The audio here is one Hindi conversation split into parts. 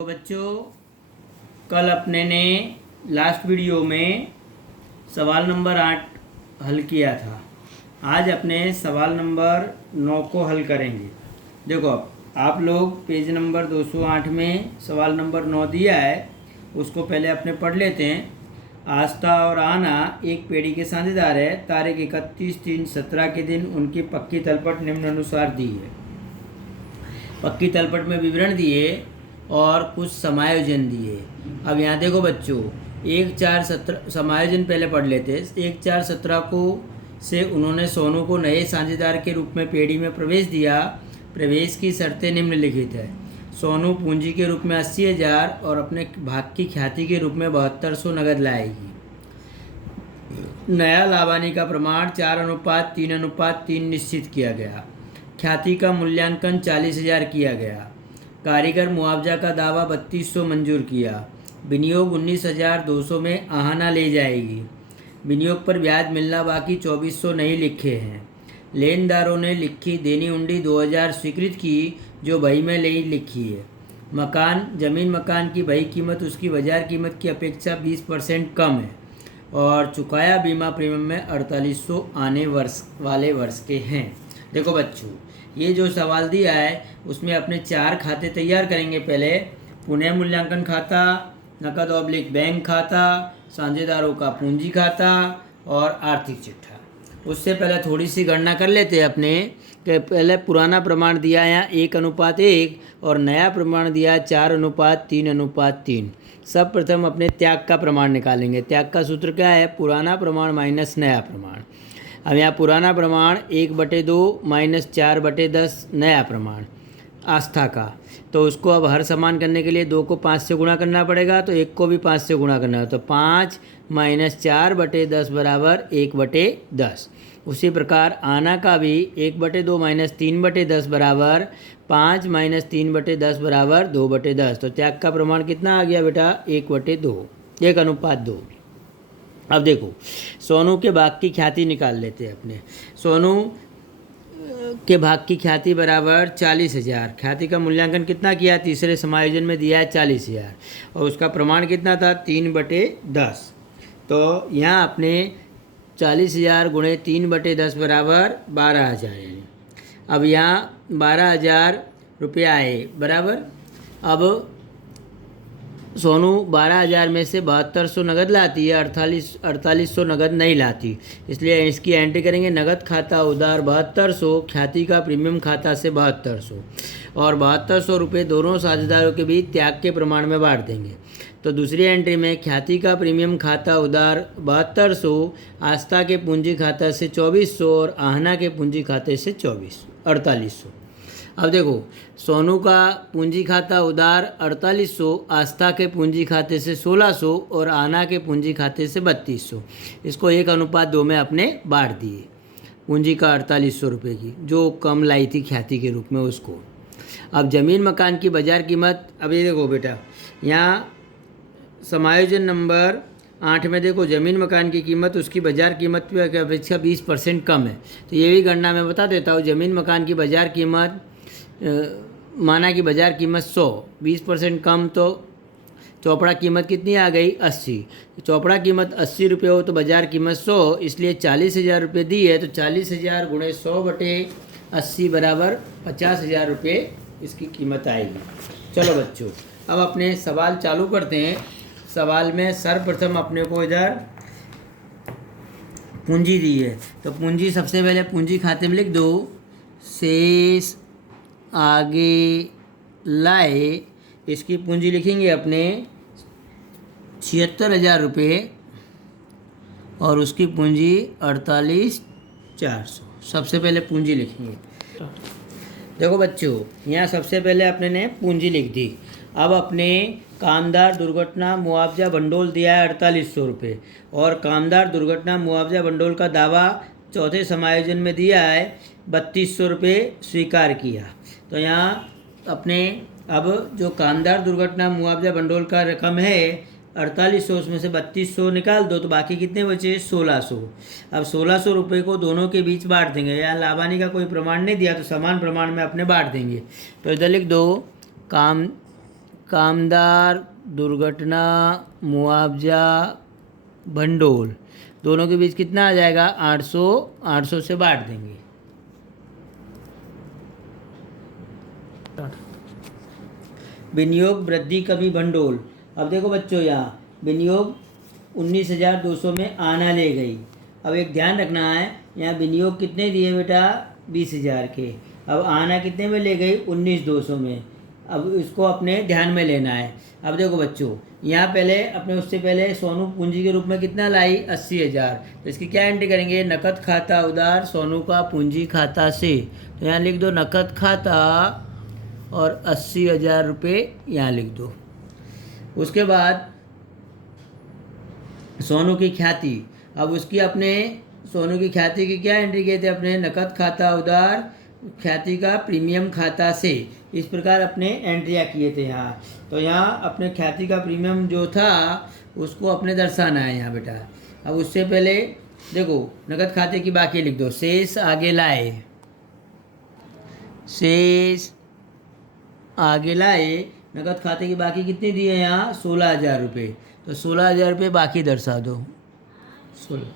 तो बच्चों, कल अपने ने लास्ट वीडियो में सवाल नंबर 8 हल किया था। आज अपने सवाल नंबर 9 को हल करेंगे। देखो, आप लोग पेज नंबर 208 में सवाल नंबर 9 दिया है, उसको पहले अपने पढ़ लेते हैं। आस्था और आना एक पेड़ी के साझेदार है। तारीख 31/3/17 के दिन उनकी पक्की तलपट निम्नानुसार दी है। पक्की तलपट में विवरण दिए और कुछ समायोजन दिए। अब यहाँ देखो बच्चों, 1/4/17 समायोजन पहले पढ़ लेते हैं। 1/4/17 को से उन्होंने सोनू को नए साझेदार के रूप में पेड़ी में प्रवेश दिया। प्रवेश की शर्तें निम्नलिखित है। सोनू पूंजी के रूप में 80,000 और अपने भाग की ख्याति के रूप में 7200 नगद लाएगी। नया लाभानी का प्रमाण 4:3:3 निश्चित किया गया। ख्याति का मूल्यांकन 40,000 किया गया। कारीगर मुआवजा का दावा 3200 मंजूर किया। विनियोग 19,200 में आहाना ले जाएगी। विनियोग पर ब्याज मिलना बाकी 2400 नहीं लिखे हैं। लेनदारों ने लिखी देनी हुंडी 2000 स्वीकृत की, जो बही में नहीं लिखी है। जमीन मकान की बही कीमत उसकी बाजार कीमत की अपेक्षा 20% कम है और चुकाया बीमा प्रीमियम में 4800 आने वाले वर्ष के हैं। देखो बच्चों, ये जो सवाल दिया है उसमें अपने 4 खाते तैयार करेंगे। पहले पुनः मूल्यांकन खाता, नकद/ बैंक खाता, साझेदारों का पूंजी खाता और आर्थिक चिट्ठा। उससे पहले थोड़ी सी गणना कर लेते हैं अपने कि पहले पुराना प्रमाण दिया है यहाँ 1:1 और नया प्रमाण दिया है 4:3:3। सब प्रथम अपने त्याग का प्रमाण निकालेंगे। त्याग का सूत्र क्या है? पुराना प्रमाण माइनस नया प्रमाण। अब यहाँ पुराना प्रमाण 1/2 माइनस 4/10 नया प्रमाण आस्था का। तो उसको अब हर समान करने के लिए 2 को 5 से गुणा करना पड़ेगा, तो 1 को भी 5 से गुणा करना है। तो 5 माइनस 4/10 बराबर 1/10। उसी प्रकार आना का भी 1/2 माइनस 3/10 बराबर 5 माइनस 3/10 बराबर 2/10। तो त्याग का प्रमाण कितना आ गया बेटा? 1/2, 1:2। अब देखो, सोनू के भाग की ख्याति निकाल लेते हैं अपने। सोनू के भाग की ख्याति बराबर 40,000। ख्याति का मूल्यांकन कितना किया? तीसरे समायोजन में दिया है 40,000 और उसका प्रमाण कितना था? 3/10। तो यहाँ अपने 40,000 गुणे 3/10 बराबर 12,000 है। अब यहाँ 12,000 रुपया है बराबर। अब सोनू 12,000 में से 7200 नगद लाती है, 4800 नगद नहीं लाती। इसलिए इसकी एंट्री करेंगे। नगद खाता उधार 7200, ख्याति का प्रीमियम खाता से 7200 और 7200 रुपये दोनों साझेदारों के बीच त्याग के प्रमाण में बांट देंगे। तो दूसरी एंट्री में ख्याति का प्रीमियम खाता उधार 7200, आस्था के पूंजी खाता से 2400 और आहना के पूंजी खाते से 4800। अब देखो, सोनू का पूंजी खाता उधार 4800, आस्था के पूंजी खाते से 1600 और आना के पूंजी खाते से 3200। इसको 1:2 में अपने बांट दिए। पूंजी का 4800 रुपये की जो कम लाई थी ख्याति के रूप में उसको। अब ज़मीन मकान की बाजार कीमत, अब ये देखो बेटा, यहाँ समायोजन नंबर 8 में देखो, ज़मीन मकान की कीमत उसकी बाजार कीमत की अपेक्षा 20% कम है। तो ये भी गणना मैं बता देता हूँ। ज़मीन मकान की बाजार कीमत, माना कि बाजार कीमत 100, 20% कम, तो चौपड़ा कीमत कितनी आ गई? 80। चौपड़ा कीमत 80 रुपये हो तो बाजार कीमत 100, इसलिए 40,000 रुपये दी है। तो 40,000 गुणे 100/80 बराबर 50,000 रुपये इसकी कीमत आएगी। चलो बच्चों, अब अपने सवाल चालू करते हैं। सवाल में सर्वप्रथम अपने को इधर पूंजी दी है, तो पूंजी सबसे पहले पूंजी खाते में लिख दो। शेष आगे लाए, इसकी पूंजी लिखेंगे अपने 76,000 रुपये और उसकी पूंजी 48,400। सबसे पहले पूंजी लिखेंगे। देखो बच्चों, यहाँ सबसे पहले अपने ने पूंजी लिख दी। अब अपने कामदार दुर्घटना मुआवजा भंडोल दिया है 4800 रुपये और कामदार दुर्घटना मुआवजा भंडोल का दावा चौथे समायोजन में दिया है 3200 रुपये स्वीकार किया। तो यहाँ अपने अब जो कामदार दुर्घटना मुआवजा भंडोल का रकम है 4800, उसमें से 3200 निकाल दो तो बाकी कितने बचे? 1600। अब 1600 रुपये को दोनों के बीच बांट देंगे। यहाँ लाभानी का कोई प्रमाण नहीं दिया तो समान प्रमाण में अपने बांट देंगे। तो इधर लिख दो कामदार दुर्घटना मुआवजा भंडोल, दोनों के बीच कितना आ जाएगा? 800, 800 से बांट देंगे। विनियोग वृद्धि कमी भंडोल। अब देखो बच्चों, यहाँ विनियोग 19,200 में आना ले गई। अब एक ध्यान रखना है, यहाँ विनियोग कितने दिए बेटा? 20,000 के। अब आना कितने में ले गई? 19,200 में। अब इसको अपने ध्यान में लेना है। अब देखो बच्चों, यहाँ पहले अपने उससे पहले सोनू पूंजी के रूप में कितना लाई? 80,000। तो इसकी क्या एंट्री करेंगे? नकद खाता उधार सोनू का पूंजी खाता से। तो यहाँ लिख दो नकद खाता और 80,000 रुपये यहाँ लिख दो। उसके बाद सोनू की ख्याति। अब उसकी अपने सोनू की ख्याति की क्या एंट्री किए थे? अपने नकद खाता उधार ख्याति का प्रीमियम खाता से। इस प्रकार अपने एंट्रियाँ किए थे यहाँ। तो यहाँ अपने ख्याति का प्रीमियम जो था उसको अपने दर्शाना है यहाँ बेटा। अब उससे पहले देखो नकद खाते की बाकी लिख दो। शेष आगे लाए, शेष आगे लाए। नकद खाते की बाकी कितनी दी है यहाँ? 16,000 रुपये। तो 16,000 रुपये बाकी दर्शा दो, 16।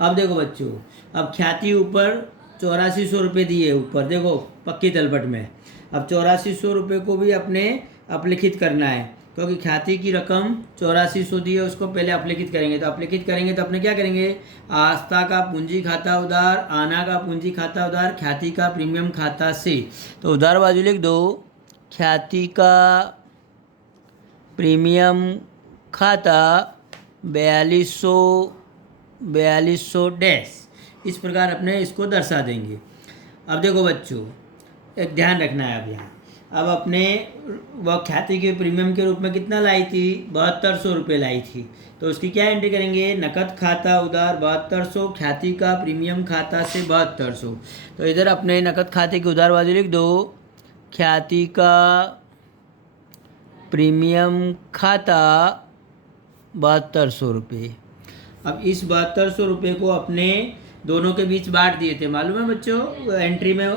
अब देखो बच्चों, अब ख्याति ऊपर 8400 रुपये दिए ऊपर, देखो पक्की तलपट में। अब 8400 रुपये को भी अपने अपलिखित करना है, क्योंकि ख्याति की रकम 8400 दी है, उसको पहले अपलिखित करेंगे। तो अपलिखित करेंगे तो अपने क्या करेंगे? आस्था का पूंजी खाता उधार, आना का पूंजी खाता उधार, ख्याति का प्रीमियम खाता से। तो उधार बाजू लिख दो ख्याति का प्रीमियम खाता 4200 डैश। इस प्रकार अपने इसको दर्शा देंगे। अब देखो बच्चों, एक ध्यान रखना है अब यहाँ। अब अपने वह ख्याति के प्रीमियम के रूप में कितना लाई थी? 7200 रुपये लाई थी। तो उसकी क्या एंट्री करेंगे? नकद खाता उधार 7200, ख्याति का प्रीमियम खाता से 7200। तो इधर अपने नकद खाते की उधार बाजू लिख दो ख्याति का प्रीमियम खाता 7200 रुपये। अब इस 7200 रुपये को अपने दोनों के बीच बांट दिए थे, मालूम है बच्चों? एंट्री में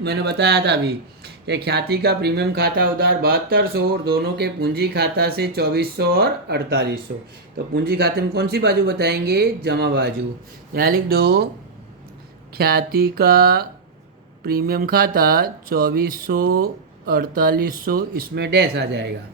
मैंने बताया था अभी कि ख्याति का प्रीमियम खाता उधार 7200 और दोनों के पूंजी खाता से 2400 और 4800। तो पूंजी खाते में कौन सी बाजू बताएंगे? जमा बाजू। यहाँ लिख दो ख्याति का प्रीमियम खाता 2400 4800, इसमें डैश आ जाएगा।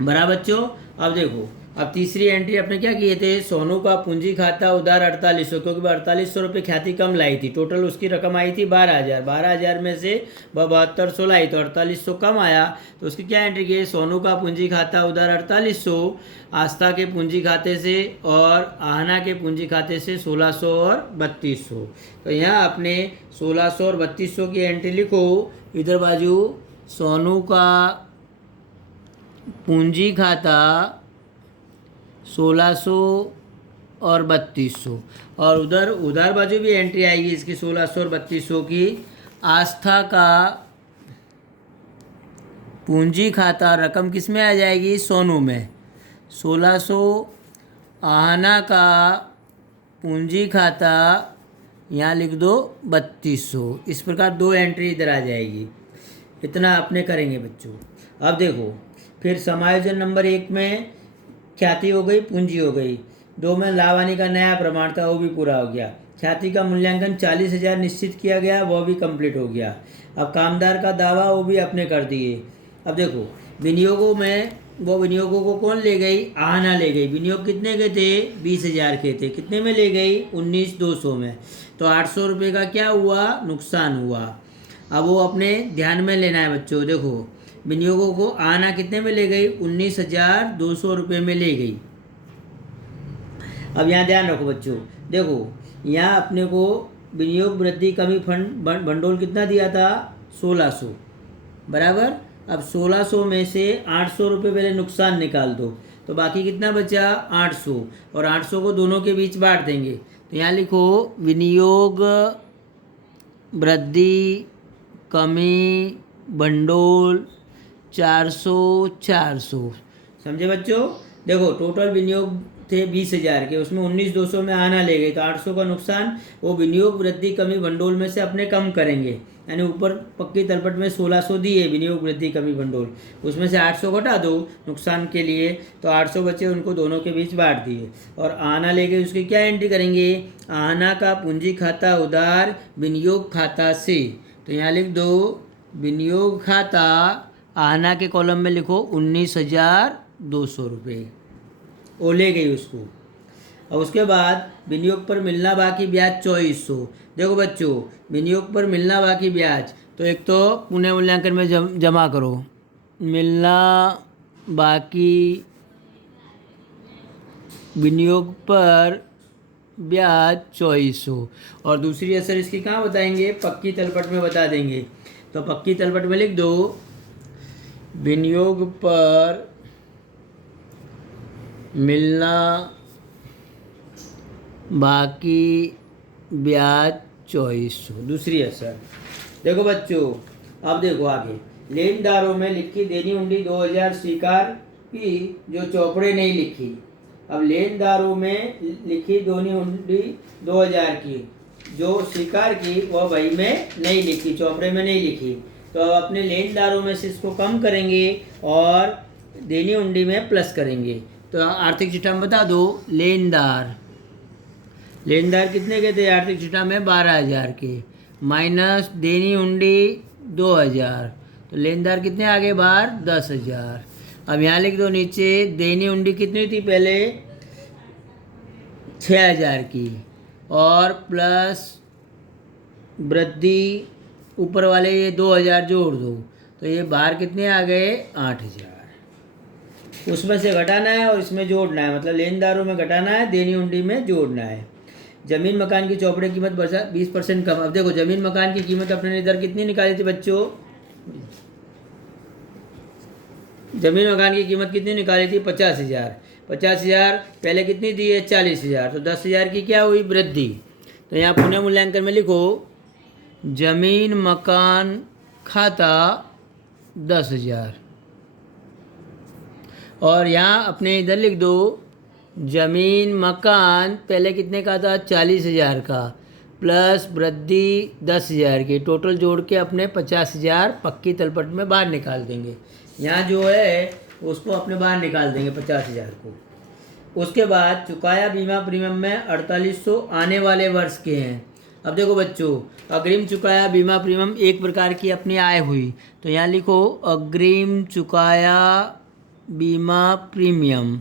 बराबर बच्चों। अब देखो, अब तीसरी एंट्री अपने क्या किए थे? सोनू का पूंजी खाता उधार 4800, क्योंकि 4800 रुपये ख्याति कम लाई थी। टोटल उसकी रकम आई थी 12,000। 12,000 में से 7200 लाई, तो 4800 कम आया। तो उसकी क्या एंट्री की? सोनू का पूंजी खाता उधार 4800, आस्था के पूंजी खाते से और आहना के पूंजी खाते से 1600 और 3200। तो यहाँ अपने 1600 और 3200 की एंट्री लिखो। इधर बाजू सोनू का पूंजी खाता 1600 और 3200, और उधर बाजू भी एंट्री आएगी इसकी 1600 और 3200 की। आस्था का पूंजी खाता रकम किस में आ जाएगी? सोनू में 1600। आहना का पूंजी खाता यहाँ लिख दो 3200। इस प्रकार दो एंट्री इधर आ जाएगी। इतना अपने करेंगे बच्चों। अब देखो, फिर समायोजन नंबर 1 में ख्याति हो गई, पूंजी हो गई। 2 में लाभ हानि का नया प्रमाण था, वो भी पूरा हो गया। ख्याति का मूल्यांकन 40,000 निश्चित किया गया, वो भी कंप्लीट हो गया। अब कामदार का दावा वो भी अपने कर दिए। अब देखो विनियोगों में, वो विनियोगों को कौन ले गई? आहना ले गई। विनियोग कितने के थे? 20,000 के थे। कितने में ले गई? 19,200 में। तो 800 रुपये का क्या हुआ? नुकसान हुआ। अब वो अपने ध्यान में लेना है बच्चों। देखो विनियोगों को आहना कितने में ले गई? 19,200 रुपये में ले गई। अब यहाँ ध्यान रखो बच्चों, देखो यहाँ अपने को विनियोग वृद्धि कमी फंड भंडोल कितना दिया था? 1600 बराबर। अब 1600 में से 800 रुपये पहले नुकसान निकाल दो, तो बाकी कितना बचा? 800, और 800 को दोनों के बीच बांट देंगे। तो यहाँ लिखो विनियोग वृद्धि कमी भंडोल 400। समझे बच्चों? देखो टोटल विनियोग थे 20,000 के, उसमें 19,200 में आना ले गए, तो 800 का नुकसान वो विनियोग वृद्धि कमी भंडोल में से अपने कम करेंगे। यानी ऊपर पक्की तलपट में 1600 दिए विनियोग वृद्धि कमी भंडोल, उसमें से 800 घटा दो नुकसान के लिए, तो 800 बचे, उनको दोनों के बीच बांट दिए। और आहना ले गए, उसकी क्या एंट्री करेंगे, आहना का पूंजी खाता उधार विनियोग खाता से, तो यहाँ लिख दो विनियोग खाता, आहना के कॉलम में लिखो 19,200 रुपये, वो ले गई उसको। और उसके बाद विनियोग पर मिलना बाकी ब्याज 2400। देखो बच्चों, विनियोग पर मिलना बाकी ब्याज, तो एक तो पुनः मूल्यांकन में जमा करो, मिलना बाकी विनियोग पर ब्याज 2400, और दूसरी असर इसकी कहाँ बताएंगे, पक्की तलपट में बता देंगे। तो पक्की तलपट में लिख दो विनियोग पर मिलना बाकी ब्याज 2400, दूसरी असर। देखो बच्चों, अब देखो आगे, लेनदारों में लिखी देनी हुंडी 2000 स्वीकार की जो चौपड़े नहीं लिखी। अब लेनदारों में लिखी देनी हुंडी 2000 की जो स्वीकार की वह वही में नहीं लिखी, चौपड़े में नहीं लिखी, तो अब अपने लेनदारों में से इसको कम करेंगे और देनी हुंडी में प्लस करेंगे। तो आर्थिक चिट्ठा में बता दो, लेनदार कितने के थे आर्थिक चिट्ठा में, 12,000 के, माइनस देनी हुंडी 2,000, तो लेनदार कितने आ गए बाहर, 10,000। अब यहाँ लिख दो नीचे, देनी हुंडी कितनी थी पहले, 6,000 की, और प्लस वृद्धि ऊपर वाले ये 2,000 जोड़ दो, तो ये बाहर कितने आ गए, 8,000। उसमें से घटाना है और इसमें जोड़ना है, मतलब लेनदारों में घटाना है, देनी हुंडी में जोड़ना है। जमीन मकान की चौपड़े कीमत 20% कम। अब देखो, जमीन मकान की कीमत अपने ने इधर कितनी निकाली थी बच्चों, जमीन मकान की कीमत कितनी निकाली थी, 50,000। 50,000 पहले कितनी दी है, 40,000, तो 10,000 की क्या हुई, वृद्धि। तो यहाँ पुनः मूल्यांकन में लिखो जमीन मकान खाता 10,000, और यहाँ अपने इधर लिख दो जमीन मकान पहले कितने का था, 40,000 का, प्लस वृद्धि 10,000 की, टोटल जोड़ के अपने 50,000 पक्की तलपट में बाहर निकाल देंगे। यहाँ जो है उसको अपने बाहर निकाल देंगे 50,000 को। उसके बाद चुकाया बीमा प्रीमियम में 4800 आने वाले वर्ष के हैं। अब देखो बच्चों, अग्रिम चुकाया बीमा प्रीमियम एक प्रकार की अपनी आय हुई, तो यहाँ लिखो अग्रिम चुकाया बीमा प्रीमियम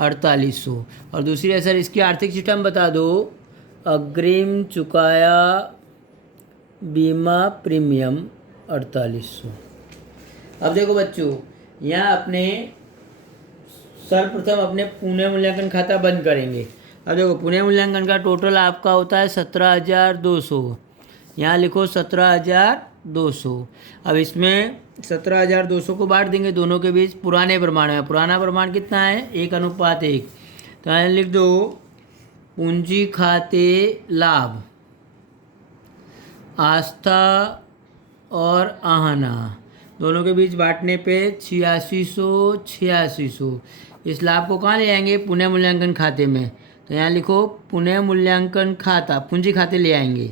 4800, और दूसरी असर इसकी आर्थिक चिट्ठा में बता दो, अग्रिम चुकाया बीमा प्रीमियम 4800। अब देखो बच्चों, यहाँ अपने सर्वप्रथम अपने पुनः मूल्यांकन खाता बंद करेंगे। अब देखो, पुनः मूल्यांकन का टोटल आपका होता है 17,200, यहाँ लिखो 17,200। अब इसमें 17,200 को बांट देंगे दोनों के बीच पुराने प्रमाण में। पुराना प्रमाण कितना है, 1:1। तो यहाँ लिख दो पूंजी खाते लाभ, आस्था और आहना दोनों के बीच बांटने पे 8600। इस लाभ को कहाँ ले आएंगे, पुनः मूल्यांकन खाते में, तो यहाँ लिखो पुनः मूल्यांकन खाता, पूंजी खाते ले आएंगे,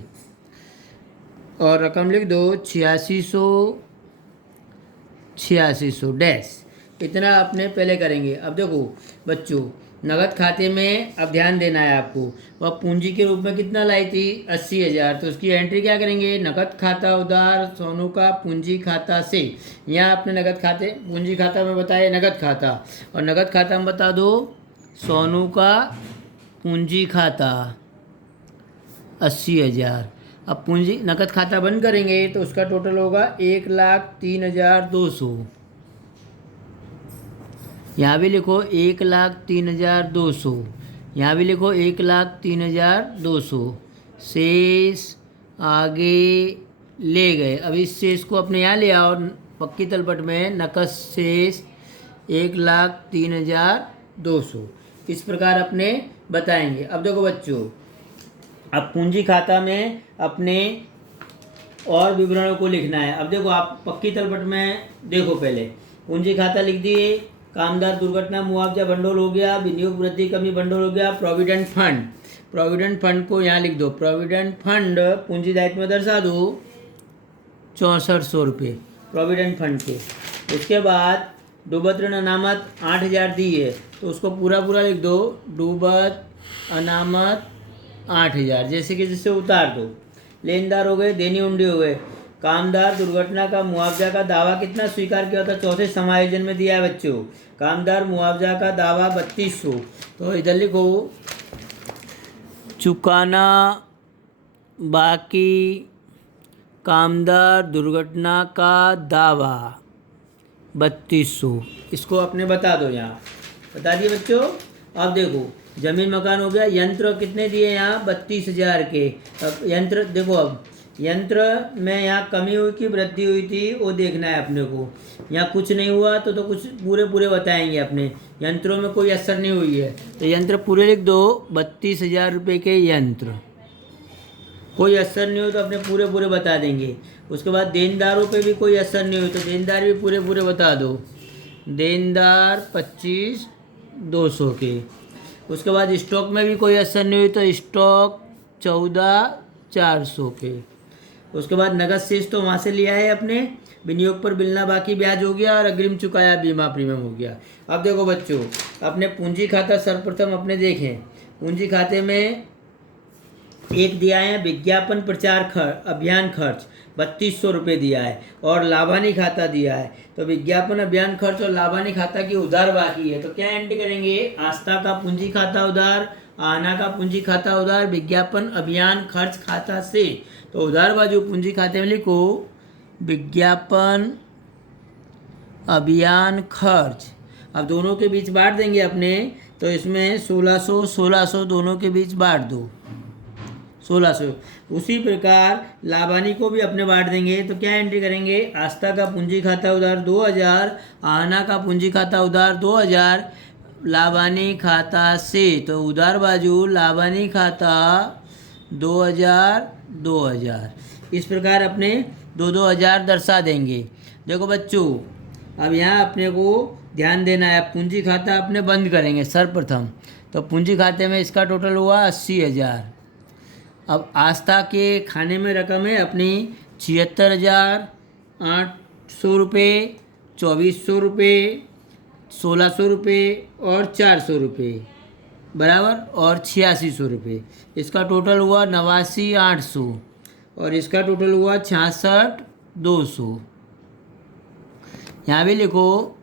और रकम लिख दो 8600 डैश, इतना अपने पहले करेंगे। अब देखो बच्चों, नगद खाते में अब ध्यान देना है आपको, वह पूंजी के रूप में कितना लाई थी, 80,000, तो उसकी एंट्री क्या करेंगे, नगद खाता उधार सोनू का पूंजी खाता से। यहाँ अपने नगद खाते, पूंजी खाता में बताए नगद खाता, और नगद खाता में बता दो सोनू का पूंजी खाता 80,000। अब पूंजी नकद खाता बंद करेंगे तो उसका टोटल होगा 1,03,200। यहाँ भी लिखो 1,03,200, यहाँ भी लिखो 1,03,200। शेष आगे ले गए। अब इस शेष को अपने यहाँ ले आओ पक्की तलपट में, नकद शेष 1,03,200। इस प्रकार अपने बताएंगे। अब देखो बच्चों, अब पूंजी खाता में अपने और विवरणों को लिखना है। अब देखो आप पक्की तलपट में देखो, पहले पूंजी खाता लिख दिए, कामदार दुर्घटना मुआवजा भंडोल हो गया, विनियोग वृद्धि कमी भंडोल हो गया, प्रोविडेंट फंड, प्रोविडेंट फंड को यहाँ लिख दो, प्रोविडेंट फंड पूंजी दायित्व में दर्शा दो 6400 रुपये प्रोविडेंट फंड के। उसके बाद डूबत ऋण अनामत 8000 दी है तो उसको पूरा पूरा लिख दो, डूबत अनामत 8000, जैसे कि जिससे उतार दो। लेनदार हो गए, देनी उंडी हो गए। कामदार दुर्घटना का मुआवजा का दावा कितना स्वीकार किया था, चौथे समायोजन में दिया है बच्चों। कामदार मुआवजा का दावा 3200, तो इधर लिखो चुकाना बाकी कामदार दुर्घटना का दावा 3200, इसको अपने बता दो, यहाँ बता दिए बच्चों। अब देखो जमीन मकान हो गया। यंत्र कितने दिए यहाँ 32,000 के। अब यंत्र देखो, अब यंत्र में यहाँ कमी हुई कि वृद्धि हुई थी वो देखना है अपने को। यहाँ कुछ नहीं हुआ तो कुछ पूरे पूरे बताएंगे अपने। यंत्रों में कोई असर नहीं हुई है तो यंत्र पूरे लिख दो, 32,000 रुपये के यंत्र। कोई असर नहीं हो तो अपने पूरे पूरे बता देंगे। उसके बाद देनदारों पे भी कोई असर नहीं हो तो देनदार भी पूरे पूरे बता दो, देनदार 25,200 के। उसके बाद स्टॉक में भी कोई असर नहीं हुई तो स्टॉक 14,400 के। उसके बाद नगद शेष तो वहाँ से लिया है अपने, विनियोग पर मिलना बाकी ब्याज हो गया और अग्रिम चुकाया बीमा प्रीमियम हो गया। अब देखो बच्चों, अपने पूंजी खाता सर्वप्रथम अपने देखें। पूंजी खाते में एक दिया है विज्ञापन प्रचार अभियान खर्च 3200 रुपये दिया है और लाभानी खाता दिया है। तो विज्ञापन अभियान खर्च और लाभानी खाता की उधार बाकी है तो क्या एंट्री करेंगे, आस्था का पूंजी खाता उधार, आहना का पूंजी खाता उधार, विज्ञापन अभियान खर्च खाता से। तो उधार बाजू पूंजी खाते में लिखो विज्ञापन अभियान खर्च। अब दोनों के बीच बांट देंगे अपने, तो इसमें 1600 दोनों के बीच बांट दो, 1600। उसी प्रकार लाभानी को भी अपने बांट देंगे तो क्या एंट्री करेंगे, आस्था का पूंजी खाता उधार 2000, आहना का पूंजी खाता उधार 2000, लाभानी खाता से। तो उधार बाजू लाभानी खाता 2000। इस प्रकार अपने 2-2000 दर्शा देंगे। देखो बच्चों, अब यहाँ अपने को ध्यान देना है, पूंजी खाता अपने बंद करेंगे सर्वप्रथम। तो पूंजी खाते में इसका टोटल हुआ 80,000। अब आस्था के खाने में रकम है अपनी 76,800 रुपये, 2400 रुपये, 1600 रुपये और 400 रुपये बराबर, और 8600 रुपये। इसका टोटल हुआ 89,800 और इसका टोटल हुआ 66,200। यहाँ भी लिखो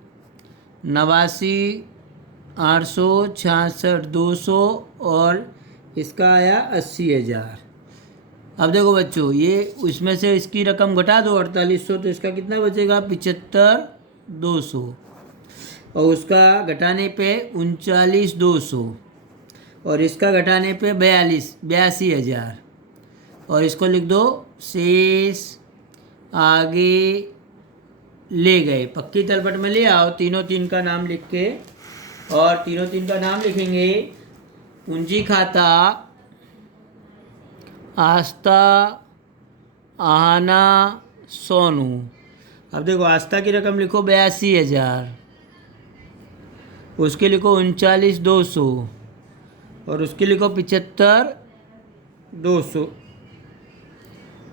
89,800, 66,200 और इसका आया 80,000। अब देखो बच्चों, ये उसमें से इसकी रकम घटा दो 4800, तो इसका कितना बचेगा 75,200 और उसका घटाने पे 39,200 और इसका घटाने पे 82,000 और इसको लिख दो शेष आगे ले गए। पक्की तलपट में ले आओ, तीनों तीन का नाम लिख के, और तीनों तीन का नाम लिखेंगे पूंजी खाता, आस्था, आहना, सोनू। अब देखो आस्था की रकम लिखो 82,000, उसके लिखो 39,200 और उसके लिखो 75,200,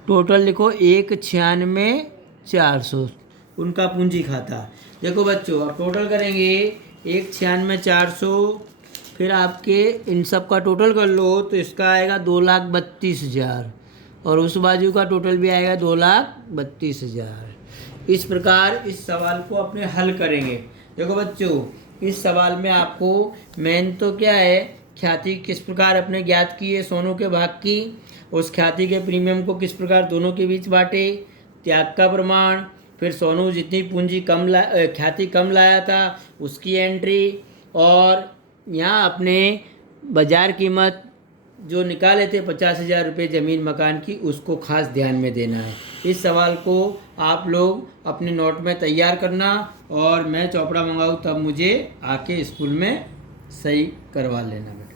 टोटल लिखो 196,400 उनका पूंजी खाता। देखो बच्चों, अब टोटल करेंगे 196,400, फिर आपके इन सब का टोटल कर लो तो इसका आएगा 2,32,000 और उस बाजू का टोटल भी आएगा 2,32,000। इस प्रकार इस सवाल को अपने हल करेंगे। देखो बच्चों, इस सवाल में आपको मेन तो क्या है, ख्याति किस प्रकार अपने ज्ञात की है सोनू के भाग की, उस ख्याति के प्रीमियम को किस प्रकार दोनों के बीच बांटे, त्याग का प्रमाण, फिर सोनू जितनी पूंजी ख्याति कम लाया था उसकी एंट्री, और यहाँ अपने बाजार कीमत जो निकाले थे 50,000 रुपये ज़मीन मकान की, उसको खास ध्यान में देना है। इस सवाल को आप लोग अपने नोट में तैयार करना और मैं चौपड़ा मंगाऊँ तब मुझे आके स्कूल में सही करवा लेना बेटा।